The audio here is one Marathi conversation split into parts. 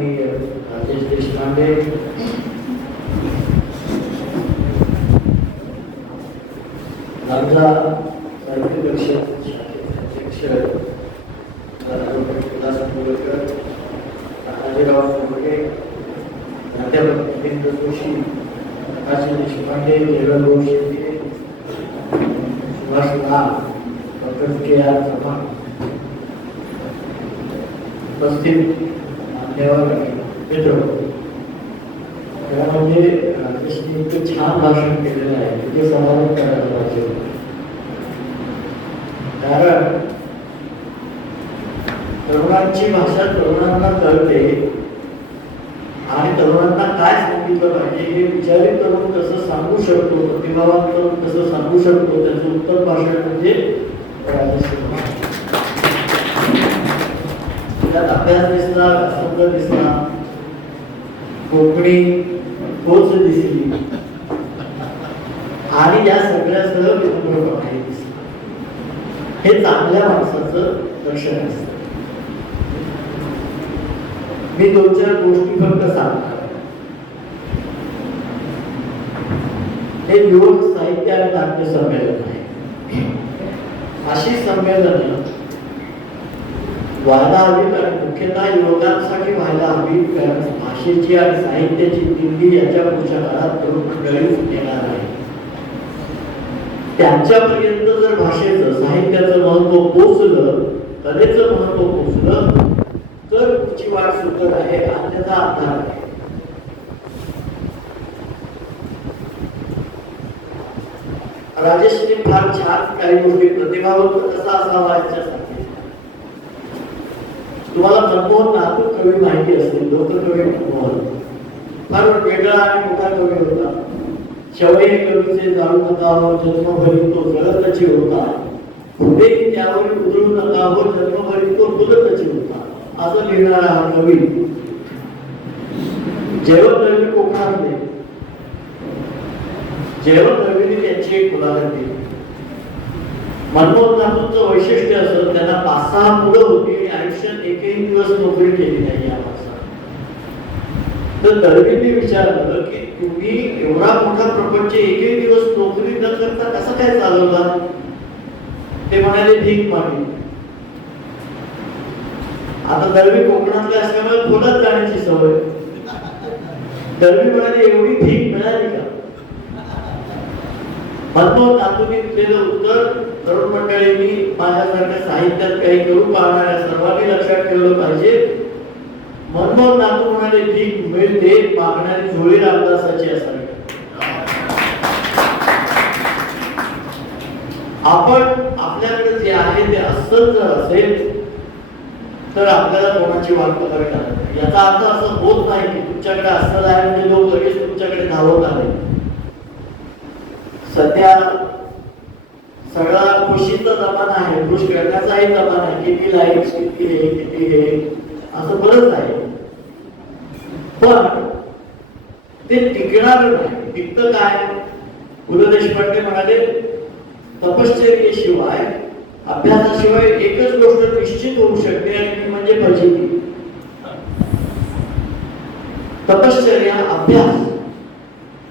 माननीय राजेश देशपांडे आमचा साहित्य परिषद शाखेचे अध्यक्ष ॲडव्होकेट विलास मुलकर तानाजीराव सोमगे प्राध्यापक मिलिंद जोशी प्रकाश देशपांडे देवल भाऊ शेळके सुभाष लाल डॉक्टर के आर चव्हाण उपस्थित मान्यवर आणि मित्र त्यामध्ये राजेशने इतकं छान भाषण केलेलं आहे तिथे समाधान करायला पाहिजे कारण तरुणांची भाषा तरुणांना कळते. आणि तरुणांना काय सांगितलं पाहिजे हे विचारित तरुण कसं सांगू शकतो प्रतिभावान तरुण कसं सांगू शकतो त्याचं उत्तर भाषण म्हणजे त्यात अभ्यास दिसला शब्द दिसला कोकणी कोच दिसली. आणि या सगळ्यासह विनम्रपणाही दिसला. हे चांगल्या माणसाचं लक्षण असतं. मी दोन चार गोष्टी फक्त सांगतो. हे युवक साहित्य आणि नाट्य संमेलन आहे. अशी संमेलन व्हायला हवी कारण मुख्यतः युवकांसाठी व्हायला हवी कारण भाषेची आणि साहित्याची दिंडी याच्या पुढच्या काळात तरुण मंडळीच येणार आहे. त्यांच्यापर्यंत जर भाषेचं साहित्याचं महत्त्व पोचलं कलेचं महत्त्व पोचलं तर तुमची वाट सुटत आहे अन्यथा अंधार आहे राजेशने फार छान काही गोष्टी प्रतिभावंत कसा असावा याच्यासाठी तुम्हाला मनमोहन नातू कवी माहिती असतील लोककवी मनमोहन. फार वेगळा आणि मोठा कवी होता. शवई कवीचे जाणू नका हो जन्मभरी तो जळतची होता. पुढे त्यावर उधळू नका हो जन्मभरी तो बुलतची होता. असं लिहिणारा हा कवी जेवण रवी कोकणातले जेवण त्यांची एक उदाहरण. दिली मनमोहन नातूंचं वैशिष्ट्य असं त्यांना पाच सहा मुलं होती आणि आयुष्यात एकही दिवस नोकरी केली नाही या माणसाने. तर दळवींनी विचारलं की तुम्ही एवढा मोठा प्रपंच एकही दिवस नोकरी न करता कसं काय चालवला? ते म्हणाले भीक मागली. आता दळवी कोकणातले असल्यामुळे खोलात जाण्याची सवय. दळवी म्हणाले एवढी ठीक मिळाली का? मनमोहन नातूंनी दिलेलं उत्तर तरुण मंडळींनी माझ्यासारख्या साहित्यात काही करू पाहणाऱ्या सर्वांनी लक्षात ठेवलं पाहिजे. मनमोहन नातू म्हणाले ठीक मिळते मागणारी झोळी रामदासाची असावी. आपण आपल्याकडे जे आहे ते अस्सल जर असेल तर आपल्याला कोणाची वाट बघावी लागत याचा अर्थ असं होत नाही की तुमच्याकडे असलं आहे म्हणजे लोक लगेच तुमच्याकडे धावत आले. सध्या सगळा खुशीचा जमाना आहे खुश करण्याचाही जमाना आहे. किती लाइट किती हे किती हे असं बरंच आहे. पण ते टिकणार नाही. टिकत काय? पु ल देशपांडे म्हणाले तपश्चर्येशिवाय अभ्यासाशिवाय एकच गोष्ट निश्चित होऊ शकते आणि ती म्हणजे फजिती. तपश्चर्या अभ्यास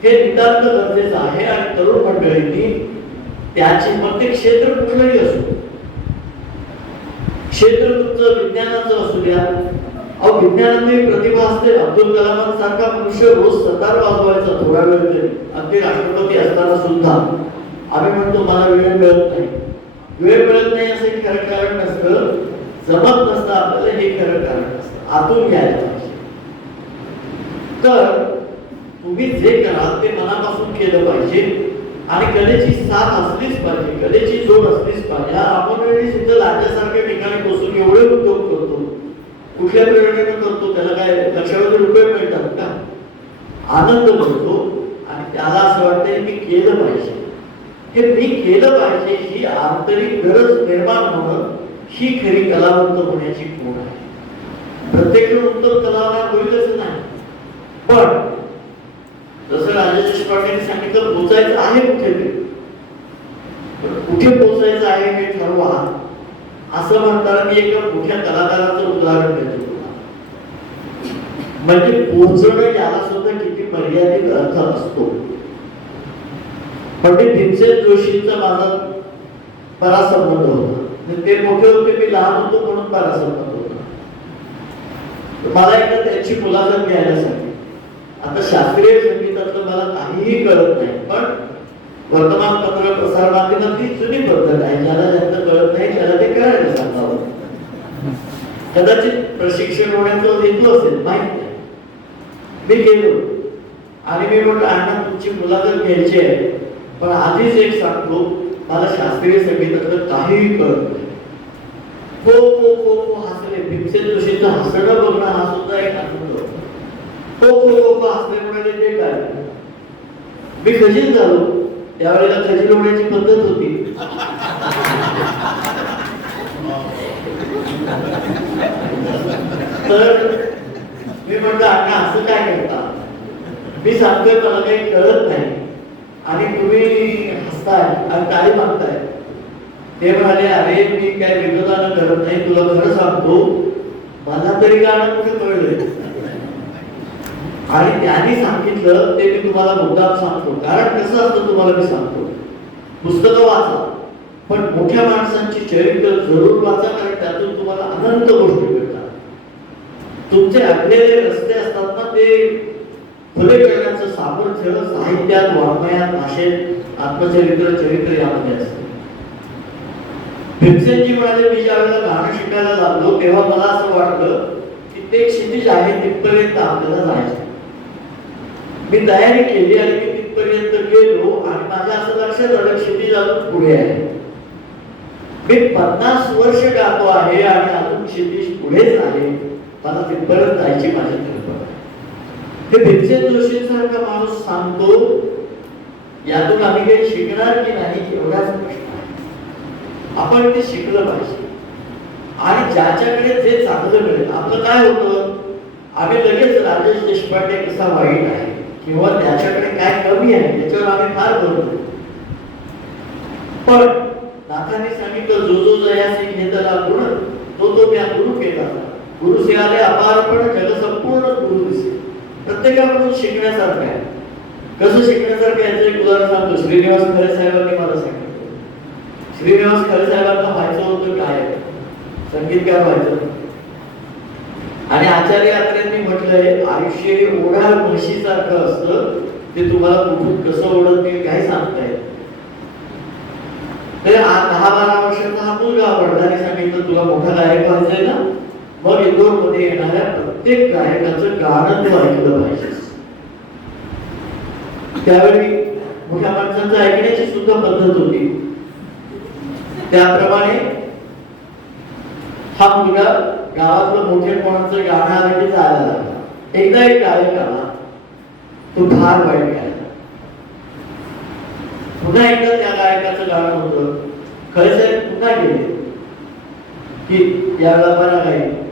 हे नितांत गरजेचं आहे आणि तरुण मंडळींनी त्याचे मग ते क्षेत्र कुठलंही असो क्षेत्र तुमचं विज्ञानाचं असू द्या. अहो विज्ञानातही प्रतिभा असते. अब्दुल कलामांसारखा मनुष्य रोज सतार वाजवायचा थोडा वेळ तरी. अगदी राष्ट्रपती असताना सुद्धा. आम्ही म्हणतो मला वेळ मिळत नाही. वेळ मिळत नाही असं खरं कारण नसतं. जमत नसतं आपल्याला हे खरं कारण नसतं. आतून घ्यायला पाहिजे. तर तुम्ही जे कराल ते मनापासून केलं पाहिजे. आणि कलेची साथ असलीच पाहिजे. कलेची जोड असलीच पाहिजे. आपण वेळी सुद्धा लाटण्यासारख्या ठिकाणी बसून एवढे उद्योग करतो. कुठल्या प्रेरणेनं करतो. त्याला काय लक्षावधी रुपये मिळतात का? आनंद मिळतो. आणि त्याला असं वाटतं की केलं पाहिजे. हे मी केलं पाहिजे ही आंतरिक गरज निर्माण होणं ही खरी कलावंत होण्याची खूण आहे. प्रत्येक जण उत्तम कलाकार होईलच नाही. पण जसं राजेश देशपांडेंनी सांगितलं पोचायचं आहे कुठे ते कुठे पोचायचं आहे हे ठरवा. असं म्हणताना मी एका मोठ्या कलाकाराचं उदाहरण देतो म्हणजे पोहोचणं याला सुद्धा किती मर्यादित अर्थ असतो. पण भीमसेन जोशींचा माझा परासंबंध होता. ते मोठे होते मी लहान होतो म्हणून परासंबंध होता. मला एकदा त्यांची मुलाखत घ्यायला सांगितली आता शास्त्रीय संगीतातलं मला काहीही कळत नाही पण वर्तमानपत्र प्रसार माध्यमात ती जुनी पद्धत आहे ज्याला जास्त कळत नाही त्याला ते करायला सांगावं. कदाचित प्रशिक्षण होण्याचा हेतू असेल माहीत नाही. मी गेलो आणि मी म्हटलं अण्णा तुमची मुलाखत घ्यायची आहे. पण आधीच एक सांगतो मला शास्त्रीय संगीतातलं काहीही कळत नाही. हो हो हो हो हसले भीमसेन जोशींचं हसणं बघणं हा सुद्धा एक आनंद. खो हो हो हो हो हसले म्हणाले ते काय? मी खजील झालो. त्यावेळेला खजील होण्याची पद्धत होती. तर मी म्हणतो अण्णा असं काय करता? मी सांगतोय मला काही कळत नाही. आणि तुम्ही हसताय आणि टाळी मागताय. ते म्हणाले अरे मी काय विनोदानं करत नाही तुला खरं सांगतो मला तरी गाणं कुठे कळलंय? आणि त्यांनी सांगितलं ते मी तुम्हाला मुद्दाम सांगतो. कारण कसं असतं तुम्हाला मी सांगतो. पुस्तकं वाचा पण मोठ्या माणसांची चरित्र जरूर वाचा कारण त्यातून तुम्हाला अनंत गोष्टी मिळतात. तुमचे अडलेले रस्ते असतात ना ते खुले करण्याचं सामर्थ्य साहित्यात वाङ्मयात भाषेत आत्मचरित्र चरित्र यामध्ये असते. भीमसेनजी म्हणाले मी ज्यावेळेला गाणं शिकायला लागलो तेव्हा मला असं वाटलं की ते क्षितिज आहे तिथपर्यंत आपल्याला जायचं. मी तयारी केली आणि मी तिथपर्यंत गेलो आणि माझ्या असं लक्षात आलं क्षितिज अजून पुढे आहे. मी पन्नास वर्ष गातो आहे आणि अजून क्षितिज पुढेच आहे. मला तिथपर्यंत जायची माझी कल्पना हे भीमसेन जोशींसारखा माणूस सांगतो यातून आम्ही काही शिकणार की नाही एवढाच प्रश्न आहे. आपण ते शिकलं पाहिजे. आणि ज्याच्याकडे जे चांगलं मिळेल आपलं काय होतं? आम्ही लगेच राजेश देशपांडे कसा वाईट आहे किंवा त्याच्याकडे काय कमी आहे त्याच्यावर आम्ही फार बोलतो पण नाथांनी सांगितलं जो जो जयासी घेतला गुण तो तो म्या गुरु केला. गुरु से आले अपारपण जग संपूर्ण गुरु दिसे प्रत्येकाकडून शिकण्यासारखं आहे. कसं शिकण्यासारखं याचं एक उदाहरण सांगतो. श्रीनिवास खरे साहेबांनी मला सांगितलं. श्रीनिवास खरे साहेबांना व्हायचं होतं काय? संगीतकार व्हायचं आणि आचार्य यात्रेंनी म्हटलंय आयुष्य हे ओढा म्हशीसारखं असतं. ते तुम्हाला कुठून कसं ओढत ते काय सांगता येत तर दहा बारा वर्षाचा हा मुलगा वडिलांनी सांगितलं तुला मोठा गायक व्हायचंय ना? मग इंदोरमध्ये येणाऱ्या प्रत्येक गायकाचं गाणं तू ऐकलं पाहिजे. त्यावेळी मोठ्या माणसांचं ऐकण्याची सुद्धा पद्धत होती. त्याप्रमाणे हा मुलगा गावातलं मोठे कोणाचं गाणं आलं की जायला लागला. एकदा एक गायक आला तो फार वाईट गायला पुन्हा एकदा त्या गायकाचं गाणं होतं. खरे साहेब पुन्हा गेले. की याला बरा गाईल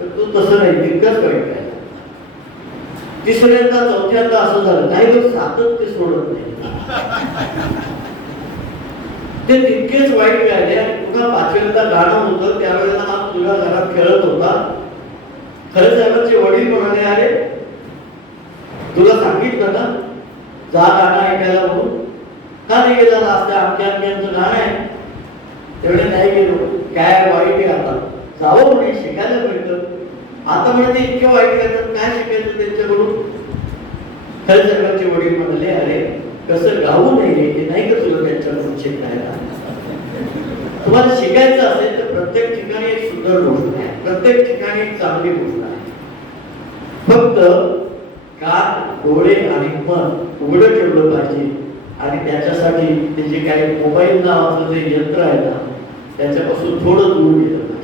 तर तू तसं नाही तितकंच वाईट आहे. तिसऱ्यांदा चौथ्यांदा असं झालं काही लोक सातत्य सोडत नाही. ते तितकेच वाईट गायले आणि पुन्हा पाचव्यांदा गाणं होतं त्यावेळेला हा तुझ्या घरात खेळत होता. खरंच साहेबांचे वडील म्हणाले अरे तुला सांगितलं ना जा गाणं ऐकायला म्हणून. का नाही गेला आज आमच्या आमच्याचं गाणं आहे. तेवढे नाही गेलो. काय वाईट आहे आता? जावं म्हणे शिकायला मिळतं? आता म्हणजे इतकं इतके वाईट करतात काय शिकायचं त्यांच्याकडून? खरंच वडील म्हणाले अरे कसं गाऊ नये ते नाही का तुला त्यांच्याकडून शिकायला? तुम्हाला शिकायचं असेल तर प्रत्येक ठिकाणी एक सुंदर गोष्ट आहे. प्रत्येक ठिकाणी एक चांगली गोष्ट आहे. फक्त कान डोळे आणि मन उघडं ठेवलं पाहिजे. आणि त्याच्यासाठी ते जे काही मोबाईल नावाचं जे यंत्र आहे ना त्याच्यापासून थोडं दूर गेलं पाहिजे.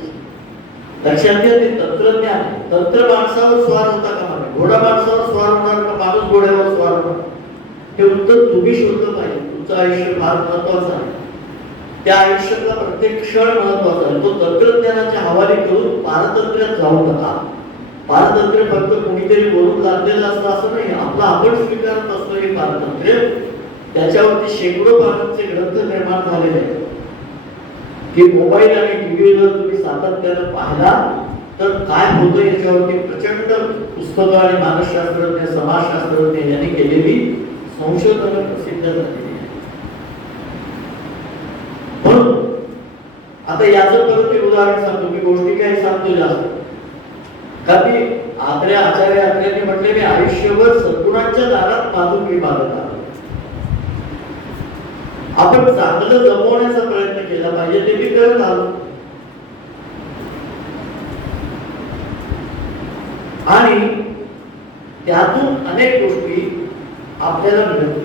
लक्षात घ्या ते तंत्रज्ञान तंत्र माणसावर स्वार होता का नाही घोडा माणसावर स्वार होणार का? माणूस घोड्यावर स्वार होणार? हे उत्तर तुम्ही शोधलं पाहिजे. तुमचं आयुष्य फार महत्वाचं आहे. त्या आयुष्यातला प्रत्येक क्षण महत्त्वाचा आहे. तो तंत्रज्ञानाच्या हवाली करून पारतंत्र्यात जाऊ नका. पारतंत्र्य फक्त कोणीतरी बोलून लादलेलं असतं असं नाही. आपलं आपण स्वीकारत असतो हे पारतंत्र्य. त्याच्यावरती शेकडो पानांचे ग्रंथ निर्माण झालेले आहेत. हे मोबाईल आणि टीव्ही जर तुम्ही सातत्यानं पाहिला तर काय होतं याच्यावरती प्रचंड पुस्तकं आणि मानसशास्त्रज्ञ समाजशास्त्रज्ञ यांनी केलेली संशोधन प्रसिद्ध झालेली म्हणून आता याचं परत एक उदाहरण सांगतो मी गोष्टी काही सांगतो जास्त. का मी आत्र्या आचार्य आत्र्यांनी म्हटले मी आयुष्यभर सद्गुणांच्या दारात मी मागत आलो. आपण चांगलं जमवण्याचा प्रयत्न केला पाहिजे ते मी करत आलो. आणि त्यातून अनेक गोष्टी आपल्याला मिळत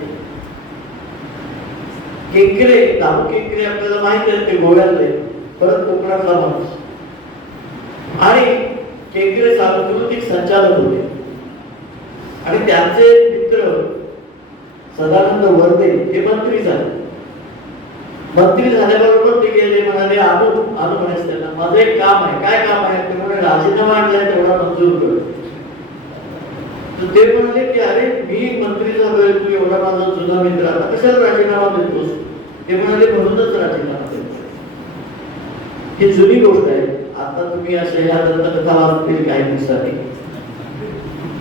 केंकरे दारू केंकरे आपल्याला माहिती आहे ते गोव्यातले परत कोकणातला माणूस. आणि केंकरे सांस्कृतिक संचालक होते. आणि त्यांचे मित्र सदानंद वर्दे हे मंत्री झाले. मंत्री झाल्याबरोबर ते गेले म्हणाले आलो आलो म्हणायचं त्यांना. माझं एक काम आहे. काय काम आहे? ते म्हणे राजीनामा आणलाय तेवढा मंजूर कर. ते म्हणाले की अरे मी मंत्री झालोय तू एवढा माझा जुना मित्र आता कशाला राजीनामा देतोस? ते म्हणाले म्हणूनच राजीनामा देतो ही जुनी गोष्ट आहे. आता तुम्ही अशा ह्या दंतकथा वाचतील काही दिवसांनी.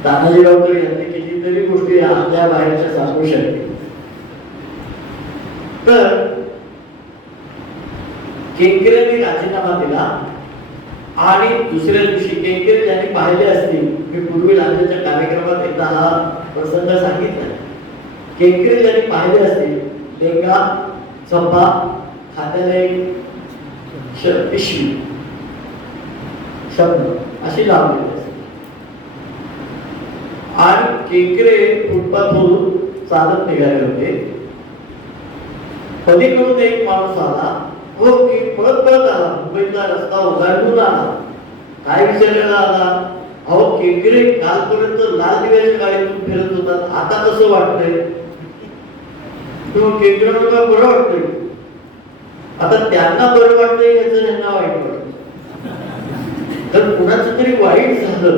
तानाजीरावकर यांनी कितीतरी गोष्टी आपल्या बाहेरच्या सांगू शकते तर केंकरेने राजीनामा दिला आणि दुसऱ्या दिवशी केंकरे त्यांनी पाहिले असतील मी पूर्वी राज्याच्या कार्यक्रमात एकदा हा प्रसंग सांगितला. केंकरे ज्यांनी पाहिले असतील लेंगा चंपा खात्याला एक पिशवी शब्द अशी लावलेली असते. आणि केंकरे फुटपाथवरून चालत निघाले होते. पलीकडून एक माणूस आला. हो की परत परत आला. मुंबईचा रस्ता ओलांडून आला. काय विचारायला आला. अहो केंकरे कालपर्यंत लाल दिव्याच्या गाडीतून फिरत होतात आता कसं वाटतंय? तो केंकरे बरं वाटतंय. आता त्यांना बरं वाटतंय याचं त्यांना वाईट वाटत तर कुणाचं तरी वाईट झालं.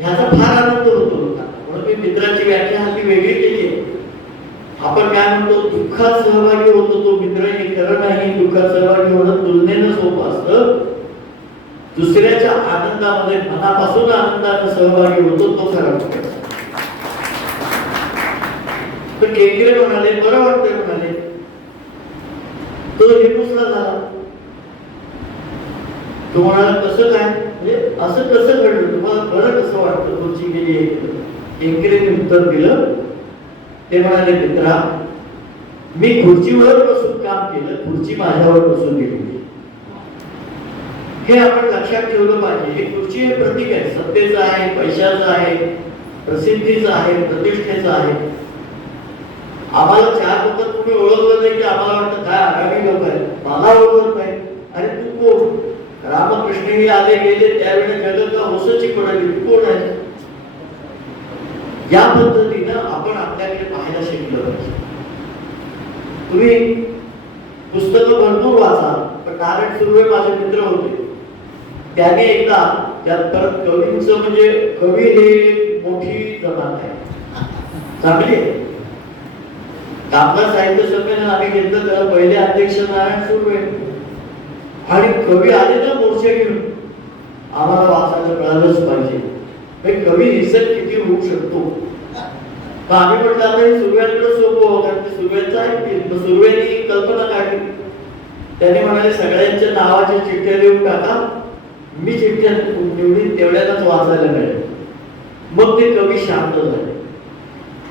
ह्याचा फार आनंद होतो म्हणून मी मित्राची व्याख्या हल्ली वेगळी केली. आपण काय म्हणतो दुःखात सहभागी होतो तो मित्र हे खरं नाही दुःखात सहभागी होणं तुलनेनं सोपं असतं दुसऱ्याच्या आनंदामध्ये मनापासून आनंदाने सहभागी होतो तो खरा मित्र तर केंद्रे म्हणाले बरं वाटतंय म्हणाले तो हिरमुसला झाला तो म्हणाला कसं काय म्हणजे असं कसं घडलं तुम्हाला बरं कसं वाटतं तुमची गेली केंकरेने उत्तर दिलं ते म्हणाले मित्रा मी खुर्चीवर बसून काम केलं खुर्ची माझ्यावर बसून गेली हे आपण लक्षात ठेवलं पाहिजे हे खुर्ची हे प्रतीक आहे. सत्तेचं आहे पैशाचं आहे प्रसिद्धीचं आहे प्रतिष्ठेचं आहे. आम्हाला चार लोक तुम्ही ओळखलं नाही की आम्हाला वाटतं काय आगामी लोक आहेत. मला ओळखत नाही. अरे तू कोण? रामकृष्ण हे आले गेले त्यावेळी जगत होसची आली तू कोण आहे या पद्धतीनं आपण आपल्याकडे पाहायला शिकलं. पाहिजे तुम्ही पुस्तकं भरपूर वाचा पण नारायण सुर्वे माझे मित्र होते. त्याने एकदा त्यात परत कवींचं म्हणजे कवी हे मोठी जमात आहे. चांगली आहे. कामगार साहित्य संमेलन आम्ही घेतलं त्याला पहिले अध्यक्ष नारायण सुर्वे. आणि कवी आले ना मोर्चे घेऊन. आम्हाला वाचायला कळालंच पाहिजे. हे कमी रिसर्च किती होऊ शकतो? तर आम्ही म्हटलं आता हे सुर्व्यांकडे सोपं कारण ते सुर्व्यांचं ऐकतील सुर्व्यांनी कल्पना काढली. त्याने म्हणाले सगळ्यांच्या नावाच्या चिठ्ठ्या लिहून टाका. मी चिठ्ठ्या निवडीन तेवढ्यालाच वाचायला मिळेल. मग ते कवी शांत झाले.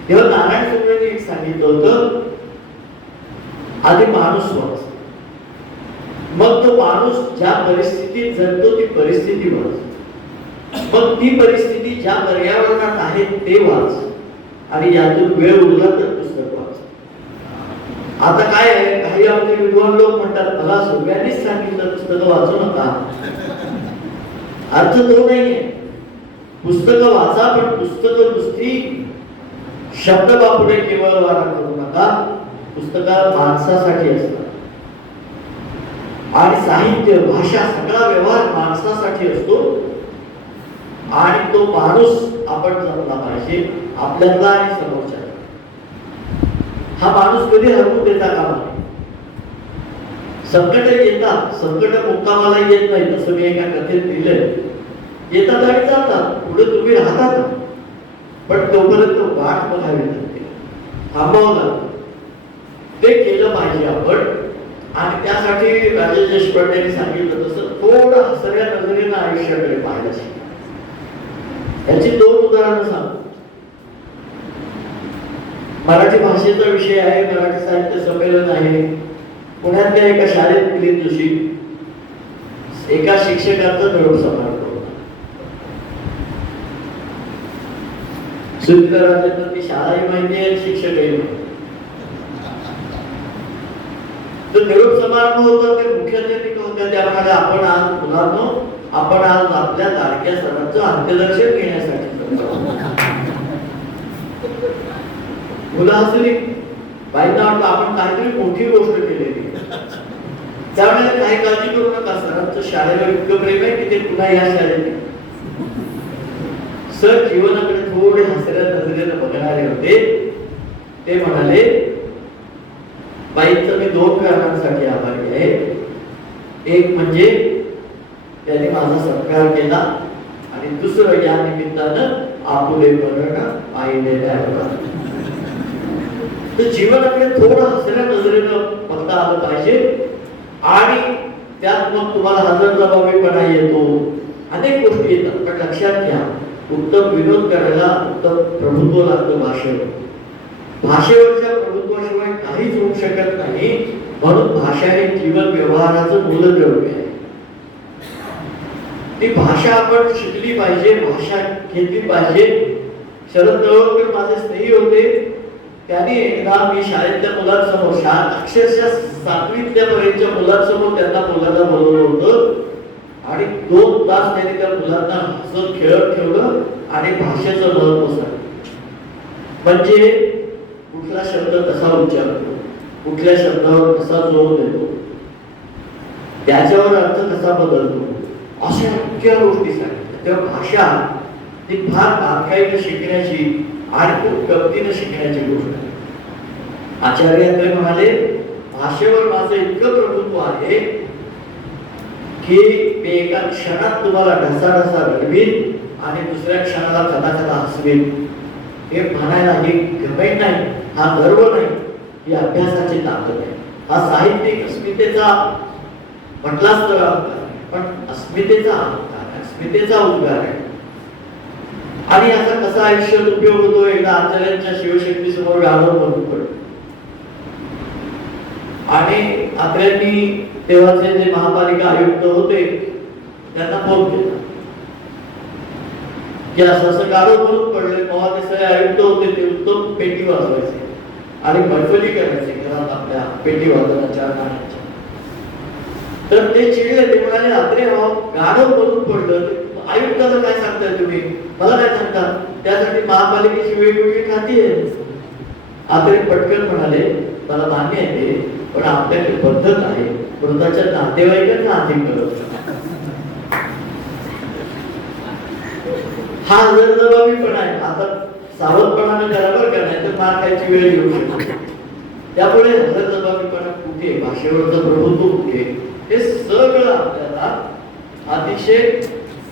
तेव्हा नारायण सुर्व्यांनी एक सांगितलं होतं आधी माणूस वाच. मग तो माणूस ज्या परिस्थितीत जगतो ती परिस्थिती वाच. मग ती परिस्थिती ज्या पर्यावरणात आहे ते वाच आणि यातून वेळ उरला तर पुस्तक वाच आता काय आहे? काही आमचे विद्वान लोक म्हणतात मला सगळ्यांनीच सांगितलं पुस्तकं वाचू नका. अर्थ तो नाहीये. पुस्तकं वाचा पण पुस्तकं नुसती शब्द बापुढे केवळ वारा करू नका. पुस्तकं माणसासाठी असतात. आणि साहित्य भाषा सगळा व्यवहार माणसासाठी असतो. आणि तो माणूस आपण जपला पाहिजे आपल्याला आणि समोरच्या हा माणूस कधी हरवून देता कामा नये. संकट येतात संकट मुक्कामाला येत नाही तसं मी एका कथेत दिलंय येतात आणि जातात पुढे तुम्ही राहतात. पण तोपर्यंत वाट बघावी लागते. थांबावं लागतं. ते केलं पाहिजे आपण. आणि त्यासाठी राजेश देशपांडेंनी सांगितलं तसं थोडं हसऱ्या नजरेनं आयुष्याकडे पाहायला शिका याची दोन उदाहरणं सांग. मराठी भाषेचा विषय आहे मराठी साहित्य संमेलन आहे. पुण्यातल्या एका शाळेत मिलिंद जोशी एका शिक्षकाचा निरोप समारंभ होता. तर मी शाळाही माहिती आहे शिक्षकही माहिती तर निरोप समारंभ होता ते मुख्याध्यापिका होत्या त्या आपण आज मुलांनो आपण आज आपल्या लाडक्या सरांचं अंत्यदर्शन घेण्यासाठी मुलं हसली बाईंना वाटलं आपण काहीतरी मोठी गोष्ट केलेली आहे. त्यावेळेला काही काळजी करू नका. सरांचं शाळेला इतकं प्रेम आहे की ते पुन्हा या शाळेत सर जीवनाकडे थोडे हसऱ्या नजरेनं बघणारे होते. ते म्हणाले बाईंचं मी दोन कारणांसाठी आभारी आहे. एक म्हणजे त्यांनी माझा सत्कार केला. आणि दुसरं या निमित्तानं आपुले मरण आहे तर जीवनाकडे थोडं हसऱ्या नजरेनं बघता आलं पाहिजे. आणि त्यात मग तुम्हाला हजर जबाबीपणा येतो. अनेक गोष्टी येतात. पण लक्षात घ्या उत्तम विनोद करायला उत्तम प्रभुत्व लागतं भाषेवर. भाषेवरच्या प्रभुत्वाशिवाय काहीच होऊ शकत नाही. म्हणून भाषा हे जीवन व्यवहाराचं मूलद्रव्य आहे. ती भाषा आपण शिकली पाहिजे भाषा घेतली पाहिजे. शरद तळवलकर माझे स्नेही होते. त्यांनी एकदा मी शाळेतल्या मुलांसमोर शाळा अक्षरशः सातवीतल्या पर्यंतच्या मुलांसमोर त्यांना मुलांना बोलवलं होतं. आणि दोन तास त्यांनी त्या मुलांना हसत खेळत ठेवलं आणि भाषेचं महत्त्व सांगितलं. म्हणजे कुठला शब्द कसा उच्चारतो कुठल्या शब्दावर कसा जोर देतो त्याच्यावर अर्थ कसा बदलतो अशा इतक्या गोष्टी सांगितल्या तेव्हा भाषा ही फार बारकाईनं शिकण्याची आणि खूप गमतीनं शिकण्याची गोष्ट आहे. आचार्य अत्रे म्हणाले भाषेवर माझं इतकं प्रभुत्व आहे की मी एका क्षणात तुम्हाला ढसा ढसा घडवीन आणि दुसऱ्या क्षणाला कथा कथा हसवेन. हे म्हणायला ही घमेंड नाही हा गर्व नाही ही अभ्यासाची ताकद आहे. हा साहित्यिक अस्मितेचा म्हटलाच तर पण अस्मितेचा अहंकार आहे, अस्मितेचा उद्गार आहे. आणि याचा कसा आयुष्यात उपयोग होतो एकदा आचार्यांच्या शिवशक्ती समोर गाणं म्हणून पडलं आणि आत्र्यांनी तेव्हाचे जे महापालिका आयुक्त होते त्यांना फोन केला. की असं असं गाणं बनून पडले पवार सगळे आयुक्त होते ते उत्तम पेटी वाजवायचे आणि बडबडी करायचे घरात आपल्या पेटी वाजवण्याच्या गाण्याच्या तर ते चिडले ते म्हणाले आत्रे भाऊ हो, गाणं म्हणून पडलं. आयुक्ताचं काय सांगताय तुम्ही? मला काय सांगता? त्यासाठी महापालिकेची वेगवेगळी खाती आहे? आत्रे पटकन म्हणाले मला मान्य आहे ते पण आपल्याकडे पद्धत आहे. मृताच्या नातेवाईकांना आधी करत. हा जबाबी पण आहे. आता सावधपणाने करा बरं का नाही तर मार खायची वेळ येऊ शकते. त्यामुळे हजरजबाबीपणा कुठे भाषेवरचं प्रभुत्व कुठे हे सगळं आपल्याला अतिशय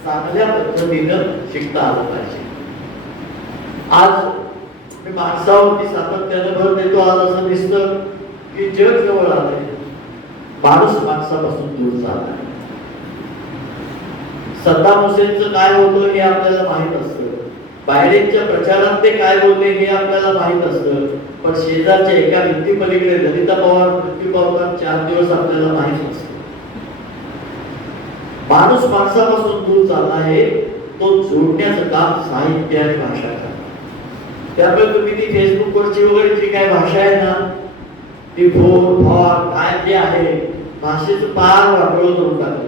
चांगल्या पद्धतीनं शिकता आलं पाहिजे. आज मी माणसावरती सातत्यानं भर देतो आज असं दिसतं की जग जवळ आलंय. माणूस माणसापासून दूर चाललाय सद्दाम हुसेनचं काय होतं हे आपल्याला माहीत असतं. बायडेनच्या प्रचारात ते काय बोलले हे आपल्याला माहीत असतं. पण शेजारच्या एका व्यक्ती पलीकडे ललिता पवार मृत्यू पावतात चार दिवस आपल्याला माहीत असतं. माणूस माणसापासून दूर चालला आहे तो जोडण्याचं काम साहित्य आणि भाषा त्यामुळे तुम्ही ती फेसबुकवरची वगैरे जी काय भाषा आहे ना ती फोन फॉर काय जे आहे भाषेचं पार वाटोळ करून टाकलं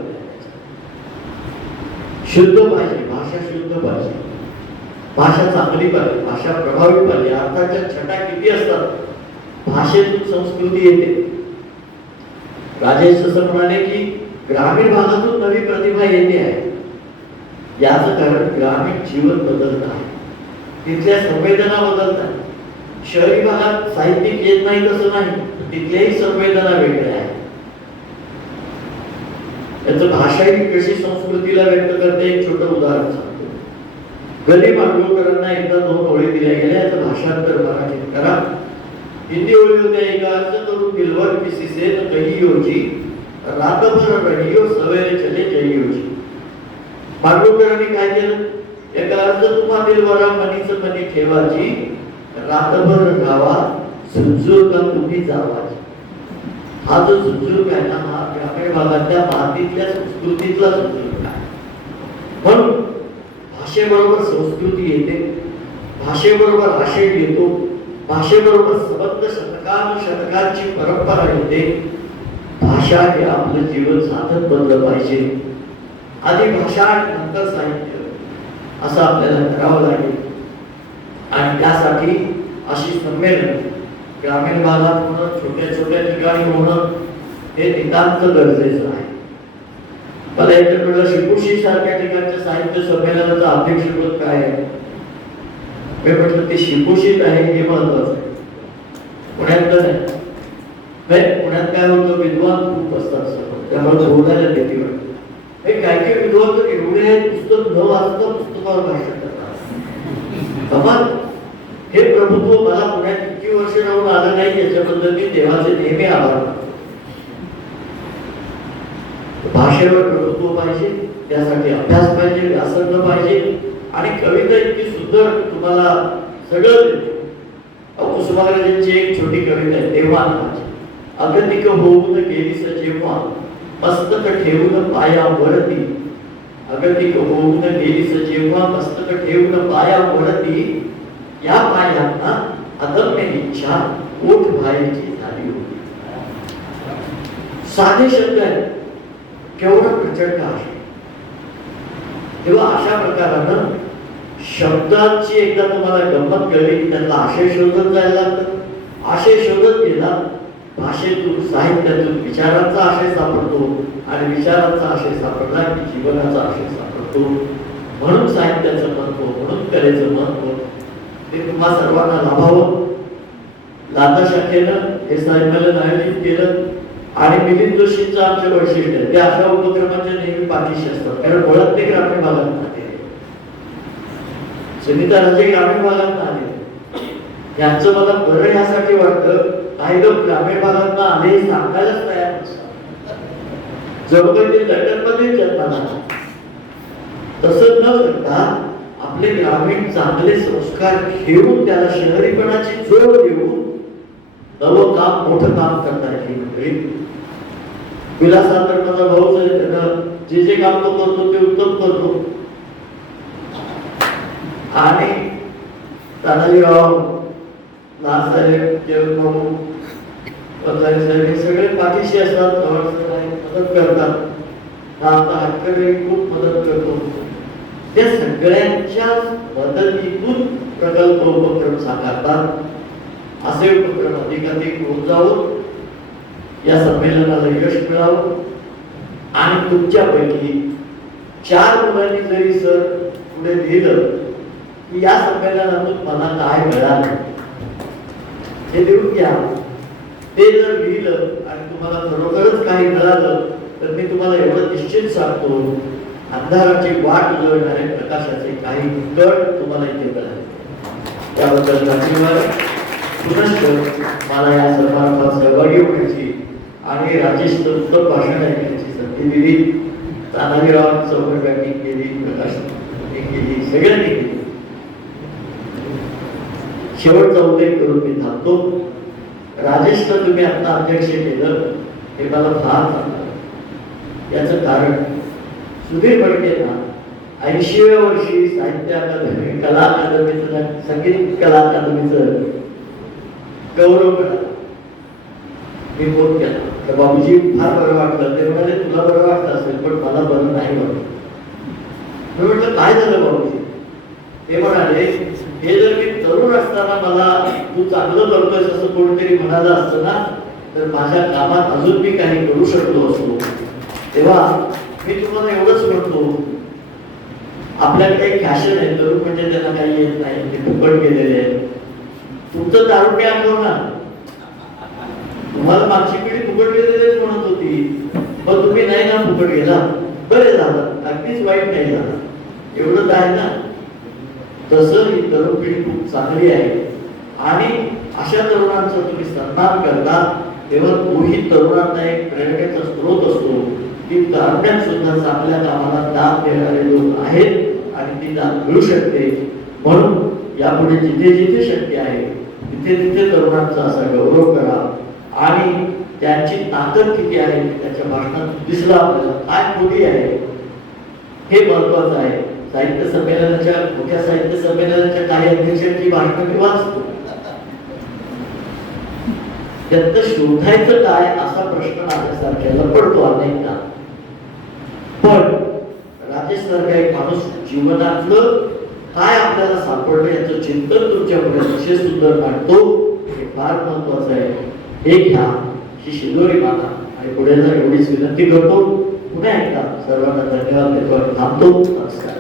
शुद्ध पाहिजे भाषा शुद्ध पाहिजे. भाषा चांगली पाहिजे भाषा प्रभावी पाहिजे. अर्थाच्या छटा किती असतात भाषेतून संस्कृती येते. राजेश असं म्हणाले की ग्रामीण भागातून नवी प्रतिभा येते आहे. याचं कारण ग्रामीण जीवन बदलत आहे. तिथल्या संवेदना बदलत आहेत. शहरी भागात साहित्यिक येत नाही तसं नाही तिथल्याही संवेदना वेगळ्या आहेत. त्याचं भाषाही कशी संस्कृतीला व्यक्त करते एक छोटं उदाहरण सांगतो. गली मांडवकरांना एकदा दोन ओळी दिल्या गेल्या याचं भाषांतर मराठीत करा. हिंदी ओळी होत्या एका अर्ज करून दिलवर किसी से कही योजी. रातभर रहियो सवेरे चले जइयोजी मांडवकरांनी काय केलं? एक अर्ज तुम्हा वरा मनीच मनी ठेवाची रातभर गावात झुंजूरका तुम्ही जावाची हा जो झुंजूर आहे ना हा ग्रामीण भागातल्या मातीतल्या संस्कृतीतला झुंजूर आहे. म्हणून भाषेबरोबर संस्कृती येते भाषेबरोबर आशय येतो भाषेबरोबर सबंध शतकानुशतकांची परंपरा येते. भाषा हे आपलं जीवन साधन बनलं पाहिजे. आधी भाषा आणि नंतर साहित्य असं आपल्याला करावं लागेल. आणि त्यासाठी अशी संमेलन ग्रामीण भागात होणं छोट्या छोट्या ठिकाणी होणं हे नितांत गरजेचं आहे. मला याच्याकडं शिकुशी सारख्या ठिकाणच्या साहित्य संमेलनाचं अध्यक्षपद काय आहे? मी म्हटलं ते शिकुशीत आहे हे महत्वाचं आहे. पुण्यात नाही, पुण्यात काय होतं विद्वान खूप असतात त्यामुळे बोलायला भीती वाटते हे काय काय विद्वान तर एवढे पुस्तक न वाचता पुस्तकावर भाषण करतात हे प्रभुत्व मला पुण्यात किती वर्ष राहून आलं नाही याच्याबद्दल मी देवाचे नेहमी आभार भाषेवर प्रभुत्व पाहिजे त्यासाठी अभ्यास पाहिजे व्यासंग पाहिजे आणि कविता इतकी सुंदर तुम्हाला सगळं देते. कुसुमाग्रजांची एक छोटी कविता आहे देवान अगतिक होऊन गेलीस जेव्हा मस्तक ठेवून पायावरती अगतिक होऊन गेलीस जेव्हा मस्तक ठेवून पायावरती या पायांना अदम्य इच्छा ओठ व्हायची झाली होती. साधे शब्द आहे केवढं प्रचंड आहे. तेव्हा अशा प्रकारानं शब्दांची एकदा तुम्हाला गंमत कळली की त्यांना आशय शोधत जायला लागतं. आशय शोधत गेला भाषेतून साहित्यातून विचारांचा आशय सापडतो आणि विचारांचा आशय सापडला की जीवनाचा आशय सापडतो. म्हणून साहित्याचं महत्त्व म्हणून कलेचं महत्त्व ते तुम्हा सर्वांना लाभावं. लादा शाखेनं हे संमेलन आयोजित केलं आणि मिलिंद जोशींचं आमचं वैशिष्ट्य आहे. ते अशा उपक्रमाच्या नेहमी पाठीशी असतात. कारण ओळख ते ग्रामीण भागात सुनीता राजे ग्रामीण भागात यांचं मला बरं यासाठी वाटतं. काही लोक ग्रामीण भागात आले सांगायलाच तयार नसतात. जवळ ते लंडनमध्ये जन्माला तसं न करता आपले ग्रामीण चांगले संस्कार घेऊन त्याला शहरीपणाची जोड देऊन नवं काम मोठं काम करता येईल विलासा तर माझा भाऊच आहे त्यानं जे जे काम तो करतो ते उत्तम करतो. आणि तानाजीराव नाथसाहेब केळभाऊ पतारे साहेब हे सगळे पाठीशी असतात जवळचे मदत करतात. हा आमचा हटकरी खूप मदत करतो. त्या सगळ्यांच्या मदतीतून प्रकल्प उपक्रम साकारतात. असे उपक्रम अधिकाधिक होऊन जावं. या संमेलनाला यश मिळावं. आणि तुमच्यापैकी चार मुलांनी जरी सर पुढे लिहिलं की या संमेलनातून मला काय मिळालं? हे लिहून घ्या. ते जर लिहिलं आणि तुम्हाला खरोखरच काही मिळालं तर मी तुम्हाला एवढं निश्चित सांगतो अंधाराची वाट उजळणारे प्रकाशाचे काही कण तुम्हाला इथे मिळाले त्याबद्दल धन्यवाद. पुनश्च मला या समारंभात सहभागी होण्याची आणि राजेश उत्तम भाषण ऐकण्याची संधी दिली. तानाजीराव चौकट बॅटिंग केली प्रकाश केली सगळ्यांनी केली. शेवटचा उल्लेख करून मी थांबतो. राजेशला तुम्ही आता अध्यक्ष केलं हे मला फार चांगलं याचं कारण सुधीर फडकेंना ऐंशीव्या वर्षी साहित्य अकादमी कला अकादमीचं संगीत कला अकादमीचं गौरव मिळाला मी फोन केला. तर बाबूजी फार बरं वाटलं. ते म्हणाले तुला बरं वाटलं असेल पण मला बरं नाही वाटलं. मी म्हटलं काय झालं बाबूजी? ते म्हणाले हे जर मी तरुण असताना मला तू चांगलं करतोय असं कोणतरी म्हणाला असतं ना तर माझ्या कामात अजून मी काही करू शकलो असतो. तेव्हा मी तुम्हाला एवढंच म्हणतो आपल्याला काही फॅशन आहे तरुण म्हणजे त्यांना काही येत नाही ते फुकट केलेले आहे तुमचं दारुण्य आठव ना. तुम्हाला मागची पिढी फुकट केलेलीच म्हणत होती. पण तुम्ही नाही ना फुकट गेला? बरे झालं. अगदीच वाईट नाही झालं. एवढं आहे ना. तसं ही तरुण पिढी खूप चांगली आहे. आणि अशा तरुणांचं तुम्ही सन्मान करता तेव्हा तोही तरुणांना एक प्रेरणेचा स्रोत असतो. की दरम्यान सुद्धा चांगल्या कामाला दान देणारे लोक आहेत आणि ती दान मिळू शकते. म्हणून यापुढे जिथे जिथे शक्य आहे तिथे तिथे तरुणांचा असा गौरव करा. आणि त्यांची ताकद किती आहे त्याच्या भाषणात दिसलं आपल्याला काय खोटी आहे हे महत्वाचं आहे. साहित्य संमेलनाच्या मोठ्या साहित्य संमेलनाच्या काही अध्यक्षांची भाषणं मी वाचतो. त्यात शोधायचं काय असा प्रश्न माझ्यासारख्याला पडतो अनेकदा. पण राजेश सारखा एक माणूस जीवनातलं काय आपल्याला सापडलं याचं चिंतन तुमच्यामध्ये विशेष अतिशय सुंदर मांडतो हे फार महत्वाचं आहे. हे घ्या ही शिदोरी माना आणि पुढे जर एवढीच विनंती करतो. पुन्हा एकदा सर्वांना धन्यवाद देतो आणि थांबतो. नमस्कार.